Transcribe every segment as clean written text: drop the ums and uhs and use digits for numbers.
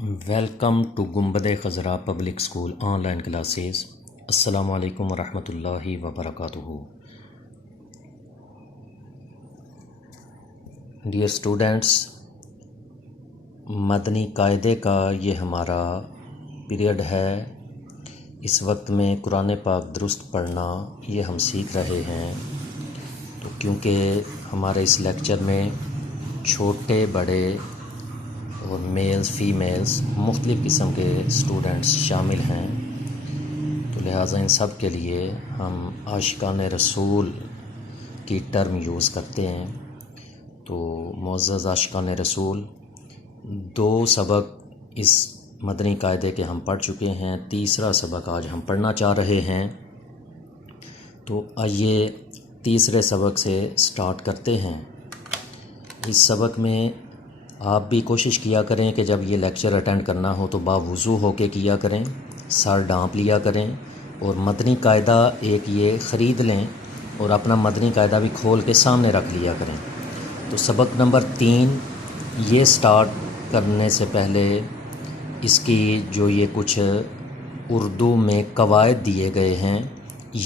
Welcome to Gumbad Khazra public school online classes. السلام علیکم ورحمۃ اللہ وبرکاتہ۔ ڈیئر اسٹوڈنٹس، مدنی قاعدے کا یہ ہمارا پیریڈ ہے۔ اس وقت میں قرآن پاک درست پڑھنا یہ ہم سیکھ رہے ہیں، تو کیونکہ ہمارے اس لیکچر میں چھوٹے بڑے اور میلز فیمیلز مختلف قسم کے اسٹوڈنٹس شامل ہیں، تو لہٰذا ان سب کے لیے ہم عاشقان رسول کی ٹرم یوز کرتے ہیں۔ تو معزز عاشقان رسول، 2 سبق اس مدنی قاعدے کے ہم پڑھ چکے ہیں، تیسرا سبق آج ہم پڑھنا چاہ رہے ہیں۔ تو آئیے تیسرے سبق سے سٹارٹ کرتے ہیں۔ اس سبق میں آپ بھی کوشش کیا کریں کہ جب یہ لیکچر اٹینڈ کرنا ہو تو باوضو ہو کے کیا کریں، سر ڈھانپ لیا کریں، اور مدنی قاعدہ ایک یہ خرید لیں اور اپنا مدنی قاعدہ بھی کھول کے سامنے رکھ لیا کریں۔ تو سبق نمبر 3 یہ سٹارٹ کرنے سے پہلے اس کی جو یہ کچھ اردو میں قواعد دیے گئے ہیں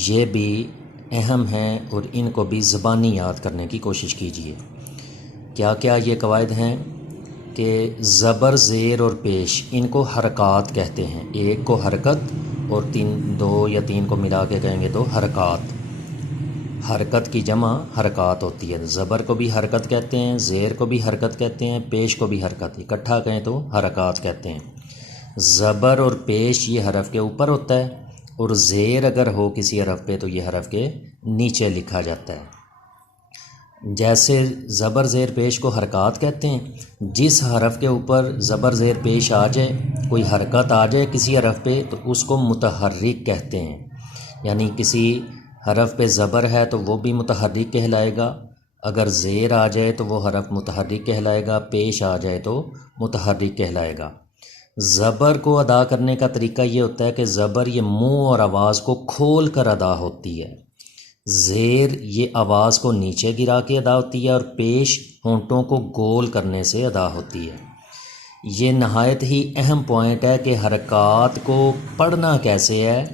یہ بھی اہم ہیں، اور ان کو بھی زبانی یاد کرنے کی کوشش کیجیے۔ کیا کیا یہ قواعد ہیں کہ زبر، زیر اور پیش ان کو حرکات کہتے ہیں۔ ایک کو حرکت اور 2 یا 3 کو ملا کے کہیں گے تو حرکات۔ حرکت کی جمع حرکات ہوتی ہے۔ زبر کو بھی حرکت کہتے ہیں، زیر کو بھی حرکت کہتے ہیں، پیش کو بھی حرکت، اکٹھا کہیں تو حرکات کہتے ہیں۔ زبر اور پیش یہ حرف کے اوپر ہوتا ہے، اور زیر اگر ہو کسی حرف پہ تو یہ حرف کے نیچے لکھا جاتا ہے۔ جیسے زبر زیر پیش کو حرکات کہتے ہیں، جس حرف کے اوپر زبر زیر پیش آ جائے، کوئی حرکت آ جائے کسی حرف پہ، تو اس کو متحرک کہتے ہیں۔ یعنی کسی حرف پہ زبر ہے تو وہ بھی متحرک کہلائے گا، اگر زیر آ جائے تو وہ حرف متحرک کہلائے گا، پیش آ جائے تو متحرک کہلائے گا۔ زبر کو ادا کرنے کا طریقہ یہ ہوتا ہے کہ زبر یہ منہ اور آواز کو کھول کر ادا ہوتی ہے، زیر یہ آواز کو نیچے گرا کے ادا ہوتی ہے، اور پیش ہونٹوں کو گول کرنے سے ادا ہوتی ہے۔ یہ نہایت ہی اہم پوائنٹ ہے کہ حرکات کو پڑھنا کیسے ہے۔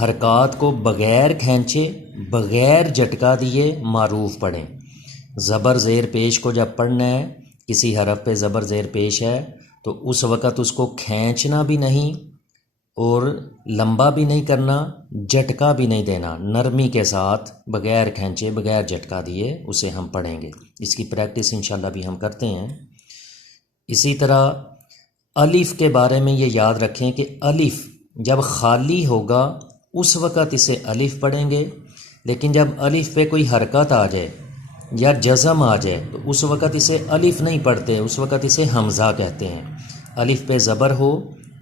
حرکات کو بغیر کھینچے، بغیر جھٹکا دیے معروف پڑھیں۔ زبر زیر پیش کو جب پڑھنا ہے، کسی حرف پہ زبر زیر پیش ہے تو اس وقت اس کو کھینچنا بھی نہیں اور لمبا بھی نہیں کرنا، جھٹکا بھی نہیں دینا، نرمی کے ساتھ بغیر کھینچے بغیر جھٹکا دیے اسے ہم پڑھیں گے۔ اس کی پریکٹس انشاءاللہ بھی ہم کرتے ہیں۔ اسی طرح الف کے بارے میں یہ یاد رکھیں کہ الف جب خالی ہوگا اس وقت اسے الف پڑھیں گے، لیکن جب الف پہ کوئی حرکت آ جائے یا جزم آ جائے تو اس وقت اسے الف نہیں پڑھتے، اس وقت اسے حمزہ کہتے ہیں۔ الف پہ زبر ہو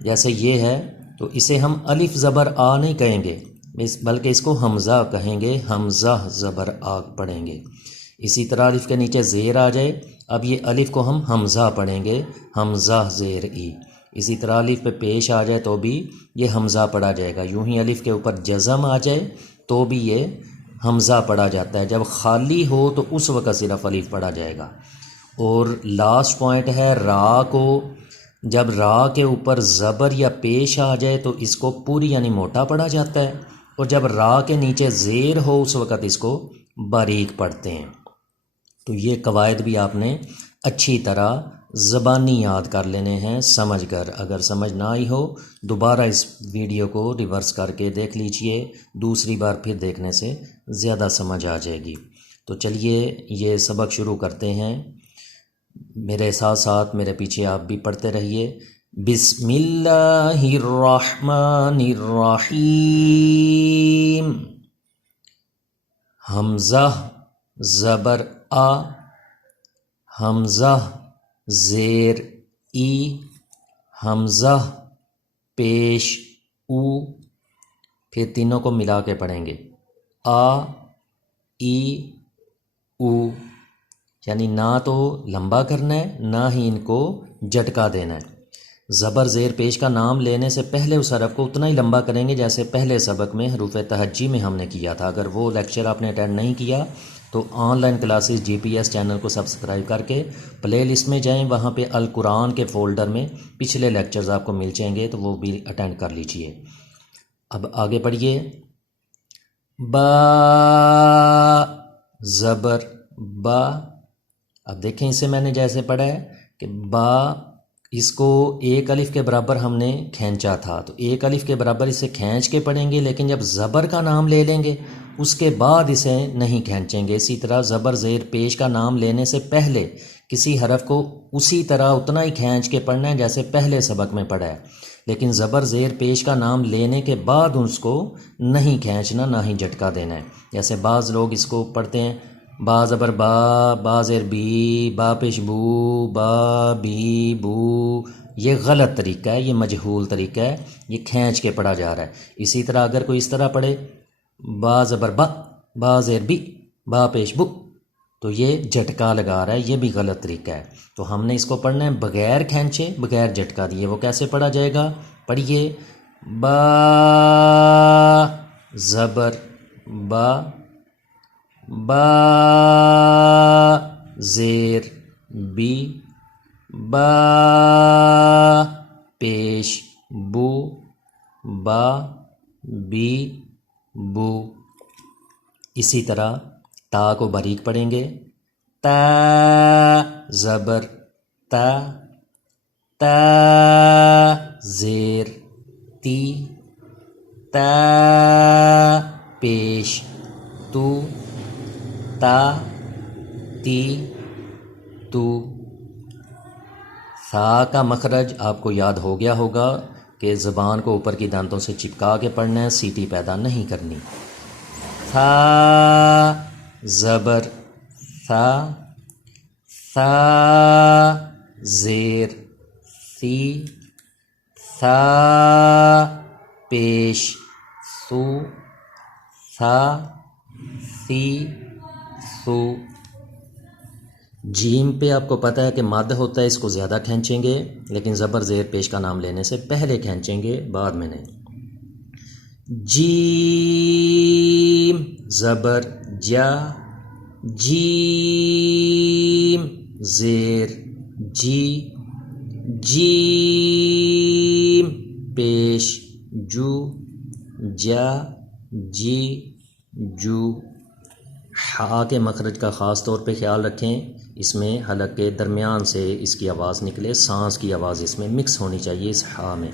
جیسے یہ ہے تو اسے ہم الف زبر آ نہیں کہیں گے، بلکہ اس کو حمزہ کہیں گے، حمزہ زبر آ پڑھیں گے۔ اسی طرح الف کے نیچے زیر آ جائے، اب یہ الف کو ہم حمزہ پڑھیں گے، حمزہ زیر ای۔ اسی طرح الف پہ پیش آ جائے تو بھی یہ حمزہ پڑھا جائے گا۔ یوں ہی الف کے اوپر جزم آ جائے تو بھی یہ حمزہ پڑھا جاتا ہے۔ جب خالی ہو تو اس وقت صرف الف پڑھا جائے گا۔ اور لاسٹ پوائنٹ ہے را کو، جب را کے اوپر زبر یا پیش آ جائے تو اس کو پوری یعنی موٹا پڑھا جاتا ہے، اور جب را کے نیچے زیر ہو اس وقت اس کو باریک پڑھتے ہیں۔ تو یہ قواعد بھی آپ نے اچھی طرح زبانی یاد کر لینے ہیں سمجھ کر۔ اگر سمجھ نہ آئی ہو دوبارہ اس ویڈیو کو ریورس کر کے دیکھ لیجئے، دوسری بار پھر دیکھنے سے زیادہ سمجھ آ جائے گی۔ تو چلیے یہ سبق شروع کرتے ہیں۔ میرے ساتھ ساتھ میرے پیچھے آپ بھی پڑھتے رہیے۔ بسم اللہ الرحمن الرحیم۔ حمزہ زبر آ، حمزہ زیر ای، حمزہ پیش او، پھر تینوں کو ملا کے پڑھیں گے، آ ای او، یعنی نہ تو لمبا کرنا ہے نہ ہی ان کو جھٹکا دینا ہے۔ زبر زیر پیش کا نام لینے سے پہلے اس حرف کو اتنا ہی لمبا کریں گے جیسے پہلے سبق میں حروف تہجی میں ہم نے کیا تھا۔ اگر وہ لیکچر آپ نے اٹینڈ نہیں کیا تو online classes GPS channel کو سبسکرائب کر کے پلے لسٹ میں جائیں، وہاں پہ القرآن کے فولڈر میں پچھلے لیکچرز آپ کو مل جائیں گے، تو وہ بھی اٹینڈ کر لیجئے۔ اب آگے پڑھیے۔ با زبر با، اب دیکھیں اسے میں نے جیسے پڑھا ہے کہ با، اس کو ایک الف کے برابر ہم نے کھینچا تھا، تو ایک الف کے برابر اسے کھینچ کے پڑھیں گے، لیکن جب زبر کا نام لے لیں گے اس کے بعد اسے نہیں کھینچیں گے۔ اسی طرح زبر زیر پیش کا نام لینے سے پہلے کسی حرف کو اسی طرح اتنا ہی کھینچ کے پڑھنا ہے جیسے پہلے سبق میں پڑھا ہے، لیکن زبر زیر پیش کا نام لینے کے بعد اس کو نہیں کھینچنا، نہ ہی جھٹکا دینا ہے۔ جیسے بعض لوگ اس کو پڑھتے ہیں با زبر با، با زیر بی، با پیش بو، با بی بو، یہ غلط طریقہ ہے، یہ مجہول طریقہ ہے، یہ کھینچ کے پڑھا جا رہا ہے۔ اسی طرح اگر کوئی اس طرح پڑھے با زبر با، با زیر بی، با پیش بو، تو یہ جھٹکا لگا رہا ہے، یہ بھی غلط طریقہ ہے۔ تو ہم نے اس کو پڑھنا ہے بغیر کھینچے، بغیر جھٹکا دیے۔ وہ کیسے پڑھا جائے گا؟ پڑھیے۔ با زبر با، با زیر بی، با پیش بو، با بی بو۔ اسی طرح تا کو باریک پڑھیں گے۔ تا زبر تا، تا زیر تی، تا پیش تو، تا تی تو۔ ثا کا مخرج آپ کو یاد ہو گیا ہوگا کہ زبان کو اوپر کی دانتوں سے چپکا کے پڑھنا ہے، سیٹی پیدا نہیں کرنی۔ ثا زبر ثا، ثا زیر ثی، ثا پیش ثو، ثا ثی ثو۔ جیم پہ آپ کو پتہ ہے کہ مد ہوتا ہے، اس کو زیادہ کھینچیں گے، لیکن زبر زیر پیش کا نام لینے سے پہلے کھینچیں گے، بعد میں نہیں۔ جیم زبر جا، جیم زیر جی، جیم پیش جو، جا جی جو۔ ہا کے مخرج کا خاص طور پہ خیال رکھیں، اس میں حلق کے درمیان سے اس کی آواز نکلے، سانس کی آواز اس میں مکس ہونی چاہیے اس ہا میں۔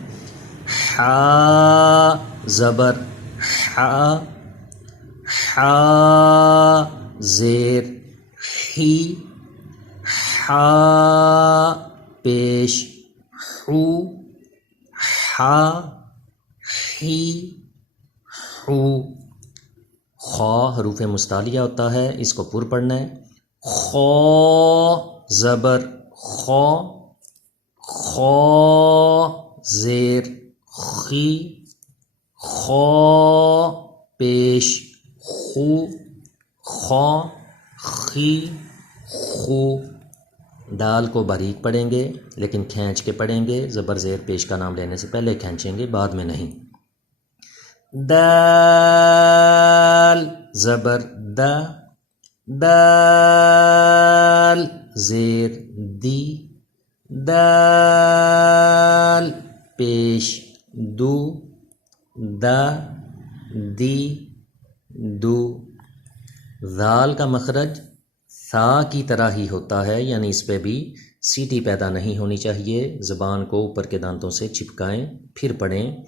ہا زبر ہا، ہا زیر ہی، ہا پیش ہو، ہا ہی ہو۔ خا حروف مستعلیہ ہوتا ہے، اس کو پر پڑھنا ہے۔ خا زبر خا، خا زیر خی، خا پیش خو، خا خی خو۔ دال کو باریک پڑھیں گے لیکن کھینچ کے پڑھیں گے، زبر زیر پیش کا نام لینے سے پہلے کھینچیں گے، بعد میں نہیں۔ دال زبر دا، دال زیر دی، دال پیش دو، دا دی دو۔ ذال کا مخرج ثا کی طرح ہی ہوتا ہے، یعنی اس پہ بھی سیٹی پیدا نہیں ہونی چاہیے، زبان کو اوپر کے دانتوں سے چپکائیں پھر پڑھیں۔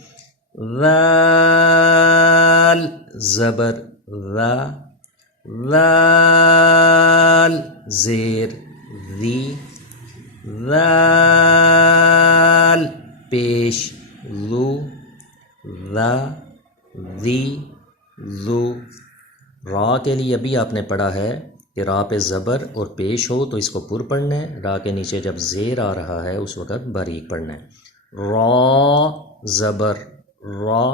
ذال زبر ذا، ذال زیر ذی، ذال پیش ذو، ذا ذی ذو۔ را کے لیے ابھی آپ نے پڑھا ہے کہ را پہ زبر اور پیش ہو تو اس کو پر پڑھنا ہے، را کے نیچے جب زیر آ رہا ہے اس وقت باریک پڑھنا ہے۔ را زبر را،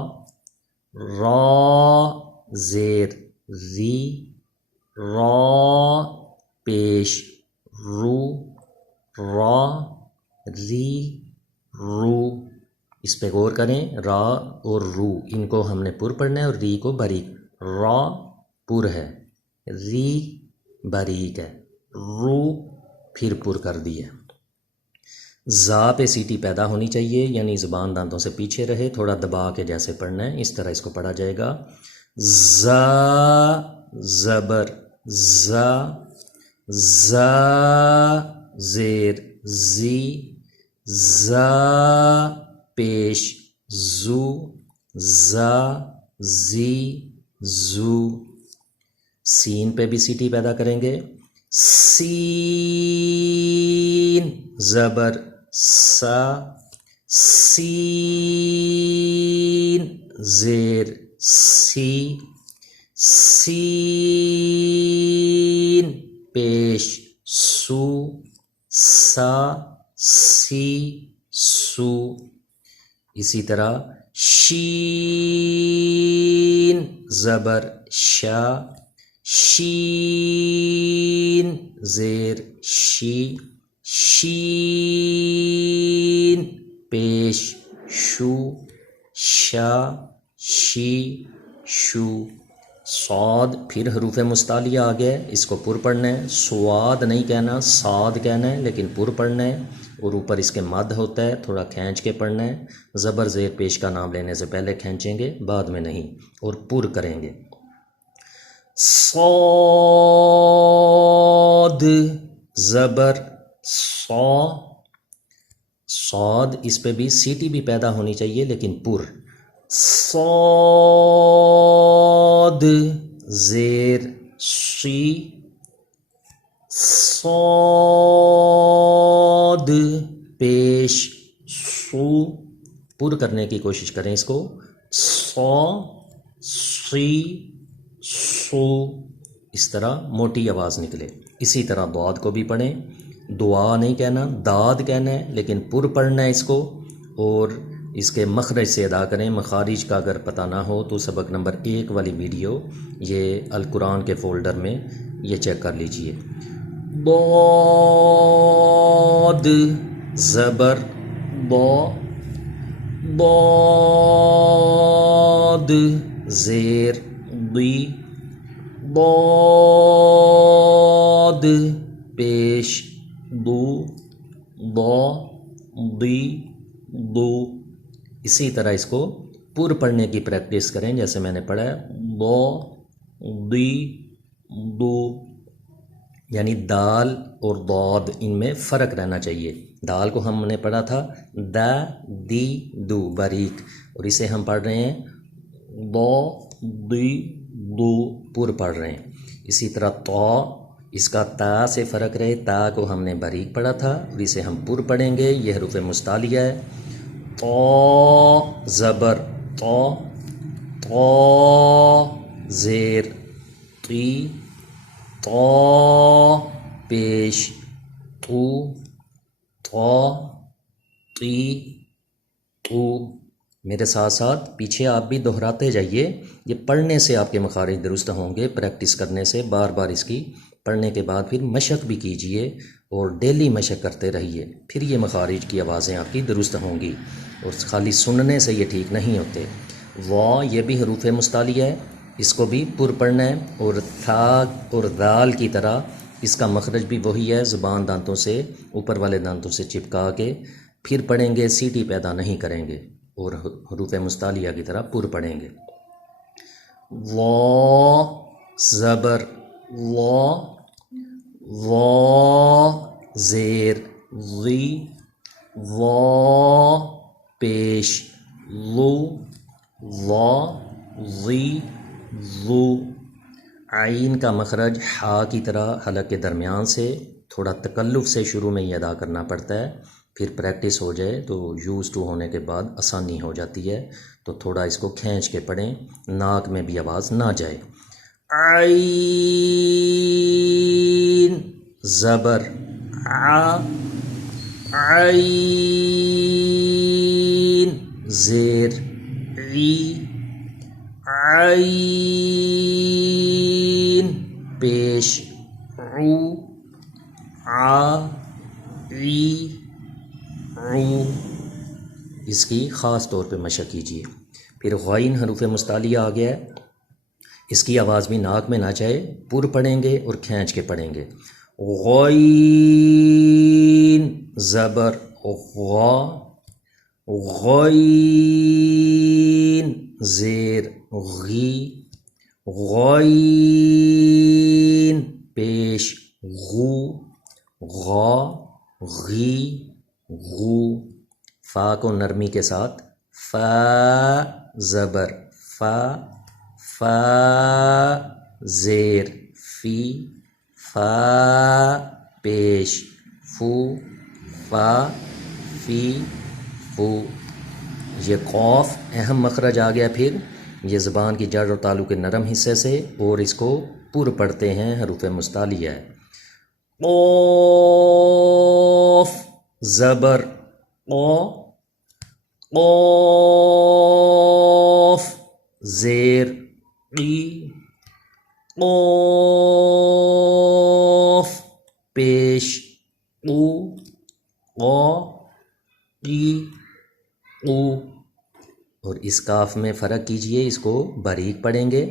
را زیر ری، را پیش رو، را ری رو۔ اس پہ غور کریں، را اور رو ان کو ہم نے پر پڑھنا ہے اور ری کو باریک۔ را پر ہے، ری باریک ہے. رو پھر پر کر دی ہے. زا پہ سیٹی پیدا ہونی چاہیے، یعنی زبان دانتوں سے پیچھے رہے، تھوڑا دبا کے جیسے پڑھنا ہے، اس طرح اس کو پڑھا جائے گا. زا زبر زا، زا زیر زی، زا پیش زو، زا زی زو. سین پہ بھی سیٹی پیدا کریں گے. سین زبر سا، سین زیر سی، سین پیش سو، سا سی سو. اسی طرح شین زبر شا، شین زیر شی، شین پیش شو، شا شی شو. صاد پھر حروف مستعلیہ آ گئے، اس کو پر پڑھنا ہے. سواد نہیں کہنا، صاد کہنا ہے، لیکن پر پڑھنا ہے، اور اوپر اس کے مد ہوتا ہے، تھوڑا کھینچ کے پڑھنا ہے. زبر زیر پیش کا نام لینے سے پہلے کھینچیں گے، بعد میں نہیں، اور پر کریں گے. صاد زبر صا، صاد اس پہ بھی سیٹی بھی پیدا ہونی چاہیے لیکن پر. صاد زیر سی، صاد پیش سو. پر کرنے کی کوشش کریں اس کو. صا سی سو، اس طرح موٹی آواز نکلے. اسی طرح دعاد کو بھی پڑھیں. دعا نہیں کہنا، داد کہنا ہے، لیکن پر پڑھنا ہے اس کو، اور اس کے مخرج سے ادا کریں. مخارج کا اگر پتہ نہ ہو تو سبق نمبر 1 والی ویڈیو یہ القرآن کے فولڈر میں یہ چیک کر لیجئے. ضاد زبر با، ضاد زیر دی، ضاد پیش دو، ضا دی دو. اسی طرح اس کو پر پڑھنے کی پریکٹس کریں جیسے میں نے پڑھا ہے. ضا دی دو، یعنی دال اور ضاد ان میں فرق رہنا چاہیے. دال کو ہم نے پڑھا تھا دا دی دو باریک، اور اسے ہم پڑھ رہے ہیں ضا دی دو پر پڑھ رہے ہیں. اسی طرح تا، اس کا تا سے فرق رہے، تا کو ہم نے باریک پڑھا تھا اور اسے ہم پر پڑھیں گے. یہ حروف مستعلیہ ہے. تا زبر تا، تا زیر تی، تا پیش تو، تا تی تو. میرے ساتھ ساتھ پیچھے آپ بھی دہراتے جائیے. یہ پڑھنے سے آپ کے مخارج درست ہوں گے، پریکٹس کرنے سے. بار بار اس کی پڑھنے کے بعد پھر مشق بھی کیجئے اور ڈیلی مشق کرتے رہیے، پھر یہ مخارج کی آوازیں آپ کی درست ہوں گی. اور خالی سننے سے یہ ٹھیک نہیں ہوتے. وا یہ بھی حروف مستعلیہ ہے، اس کو بھی پر پڑھنا ہے، اور تھا اور دال کی طرح اس کا مخرج بھی وہی ہے، زبان دانتوں سے اوپر والے دانتوں سے چپکا کے پھر پڑھیں گے، سیٹی پیدا نہیں کریں گے، اور حروف مستعلیہ کی طرح پر پڑھیں گے. وا زبر وا، وا زیر وی، وا پیش لو، وا وی وو. عین کا مخرج ہا کی طرح حلق کے درمیان سے تھوڑا تکلف سے شروع میں ہی ادا کرنا پڑتا ہے، پھر پریکٹس ہو جائے تو یوز ٹو ہونے کے بعد آسانی ہو جاتی ہے. تو تھوڑا اس کو کھینچ کے پڑھیں، ناک میں بھی آواز نہ جائے. عین زبر ع، عین زیر عی، عین پیش عو، ع عی عو. اس کی خاص طور پہ مشق کیجیے. پھر غین حروف مستعلیہ آ گیا ہے. اس کی آواز بھی ناک میں نہ جائے، پر پڑھیں گے اور کھینچ کے پڑھیں گے۔ غین زبر غا، غین زیر غی، غین پیش غو، غا غی غو۔ فا کو نرمی کے ساتھ فا زبر فا، فا زیر فی، فا پیش فو، فا فی فو۔ یہ قوف اہم مخرج آ گیا پھر یہ زبان کی جڑ اور تالو کے نرم حصے سے، اور اس کو پر پڑھتے ہیں حروف مستعلیہ ہے۔ قوف زبر قو، قوف زیر قی، قوف پیش قو، قو قی قو۔ اور اس کاف میں فرق کیجئے، اس کو باریک پڑھیں گے۔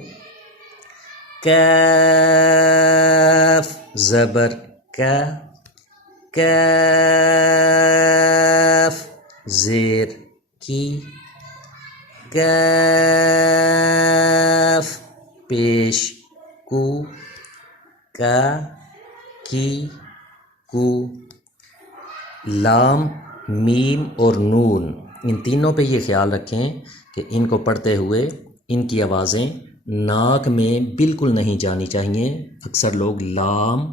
کاف زبر کا، کاف زیر کی، کاف پیش کو، کا کی کو۔ لام، میم اور نون، ان تینوں پہ یہ خیال رکھیں کہ ان کو پڑھتے ہوئے ان کی آوازیں ناک میں بالکل نہیں جانی چاہیے۔ اکثر لوگ لام،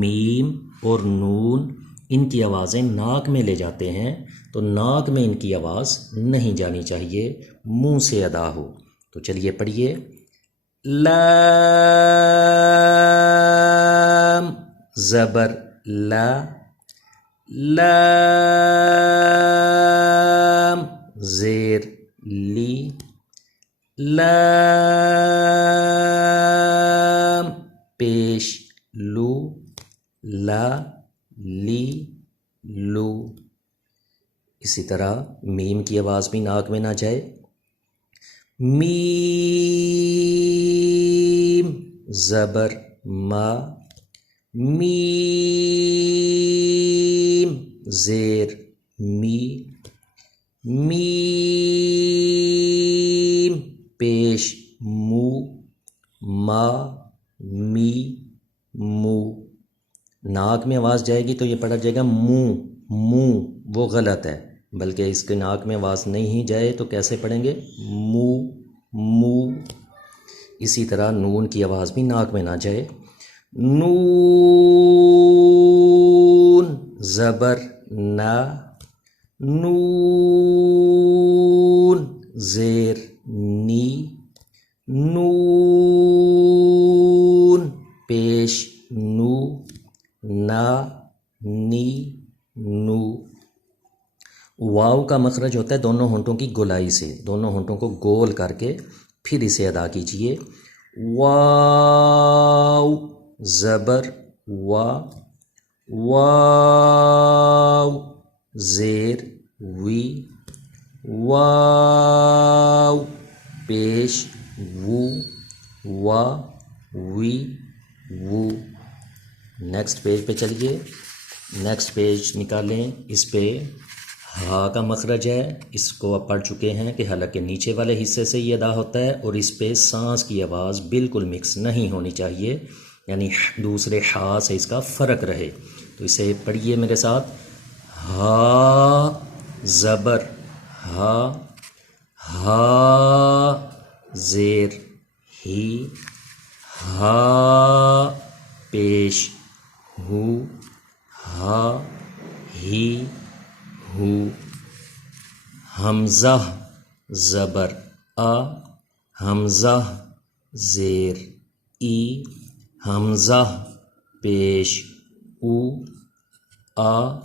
میم اور نون ان کی آوازیں ناک میں لے جاتے ہیں، تو ناک میں ان کی آواز نہیں جانی چاہیے، منہ سے ادا ہو۔ تو چلیے پڑھیے۔ لام زبر لا، لام زیر لی، لام پیش لو، لا لی لو۔ اسی طرح میم کی آواز بھی ناک میں نہ جائے۔ میم زبر ما، میم زیر می، میم پیش مو، ما می مو۔ ناک میں آواز جائے گی تو یہ پڑھا جائے گا منہ، منہ، وہ غلط ہے، بلکہ اس کے ناک میں آواز نہیں جائے تو کیسے پڑھیں گے؟ مو مو۔ اسی طرح نون کی آواز بھی ناک میں نہ جائے۔ نون زبر نا، نون زیر نی، نون پیش نو، نا نی نو۔ واو کا مخرج ہوتا ہے دونوں ہونٹوں کی گولائی سے، دونوں ہونٹوں کو گول کر کے پھر اسے ادا کیجئے۔ واو زبر وا، واو زیر وی، واو پیش وو، وا وی وو۔ نیکسٹ پیج پہ چلیے، نیکسٹ پیج نکالیں۔ اس پہ ہا کا مخرج ہے، اس کو آپ پڑھ چکے ہیں کہ حلق کے نیچے والے حصے سے یہ ادا ہوتا ہے، اور اس پہ سانس کی آواز بالکل مکس نہیں ہونی چاہیے، یعنی دوسرے ہا سے اس کا فرق رہے۔ تو اسے پڑھیے میرے ساتھ۔ ہا زبر ہا، ہا زیر ہی، ہا پیش ہو، ہا ہی ہو۔ حمزہ زبر آ، حمزہ زیر ای، حمزہ پیش او، آ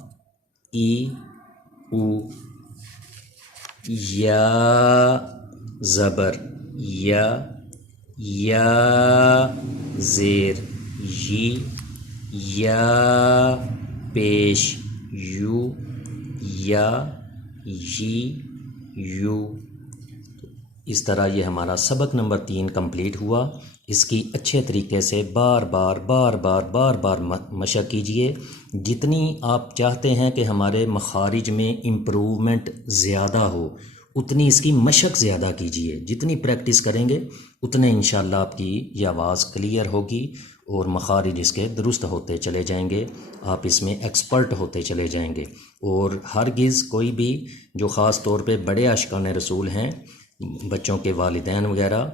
ای او۔ یا زبر یا، یا زیر یی، یا پیش یو، یا یی یو۔ اس طرح یہ ہمارا سبق نمبر 3 کمپلیٹ ہوا۔ اس کی اچھے طریقے سے بار بار مشق کیجئے۔ جتنی آپ چاہتے ہیں کہ ہمارے مخارج میں امپرومنٹ زیادہ ہو، اتنی اس کی مشق زیادہ کیجئے۔ جتنی پریکٹس کریں گے اتنے انشاءاللہ آپ کی یہ آواز کلیئر ہوگی اور مخارج اس کے درست ہوتے چلے جائیں گے، آپ اس میں ایکسپرٹ ہوتے چلے جائیں گے۔ اور ہرگز کوئی بھی جو خاص طور پہ بڑے عاشقان رسول ہیں، بچوں کے والدین وغیرہ،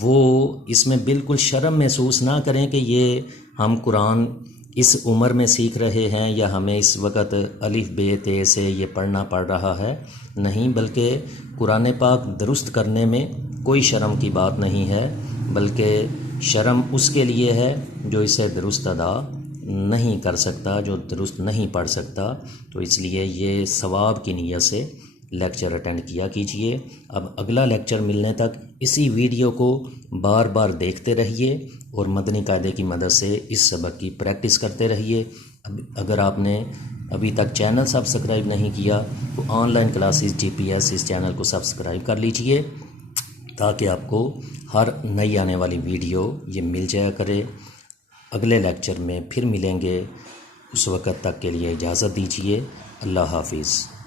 وہ اس میں بالکل شرم محسوس نہ کریں کہ یہ ہم قرآن اس عمر میں سیکھ رہے ہیں یا ہمیں اس وقت الف ب ت سے یہ پڑھنا پڑ رہا ہے، نہیں، بلکہ قرآن پاک درست کرنے میں کوئی شرم کی بات نہیں ہے، بلکہ شرم اس کے لیے ہے جو اسے درست ادا نہیں کر سکتا، جو درست نہیں پڑھ سکتا۔ تو اس لیے یہ ثواب کی نیت سے لیکچر اٹینڈ کیا کیجئے۔ اب اگلا لیکچر ملنے تک اسی ویڈیو کو بار بار دیکھتے رہیے اور مدنی قاعدے کی مدد سے اس سبق کی پریکٹس کرتے رہیے۔ اگر آپ نے ابھی تک چینل سبسکرائب نہیں کیا تو آن لائن کلاسز GPS اس چینل کو سبسکرائب کر لیجئے تاکہ آپ کو ہر نئی آنے والی ویڈیو یہ مل جایا کرے۔ اگلے لیکچر میں پھر ملیں گے، اس وقت تک کے لیے اجازت دیجیے۔ اللہ حافظ۔